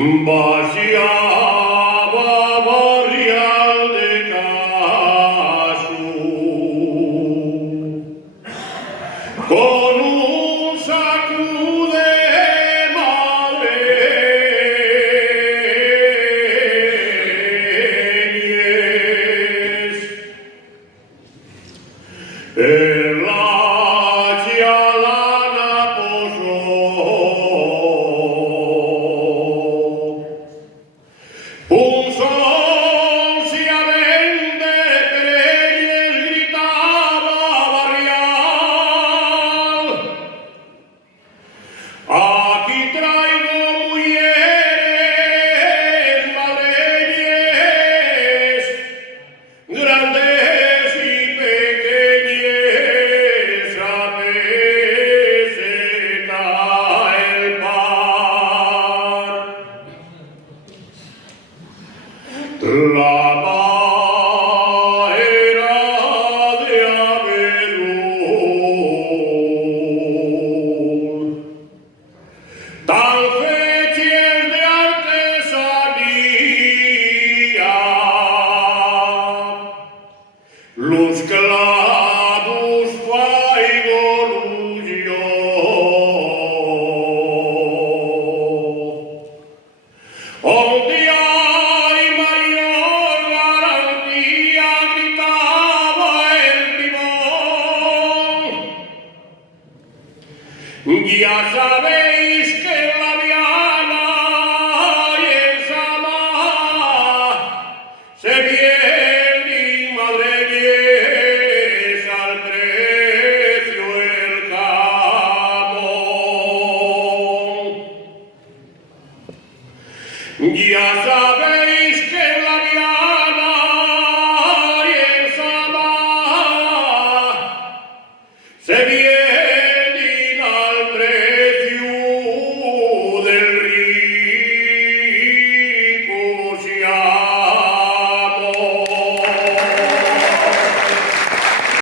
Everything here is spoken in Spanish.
Vaciaba barrial de Casu con un sacude madreñes. En la chialana posó un sol cialente Pereñes gritaba barrial. Aquí traigo mujeres madreñes, grandes y pequeñes, a peseta el par. La era de abedul, tan feches de artesanía, los clavos faigo yo. Onde hay mayor garantía, gritaba el bribón. Ya sabéis que en la Diana y en Sama se viene madreñes al precio el jamón. Ya sabéis que en la Diana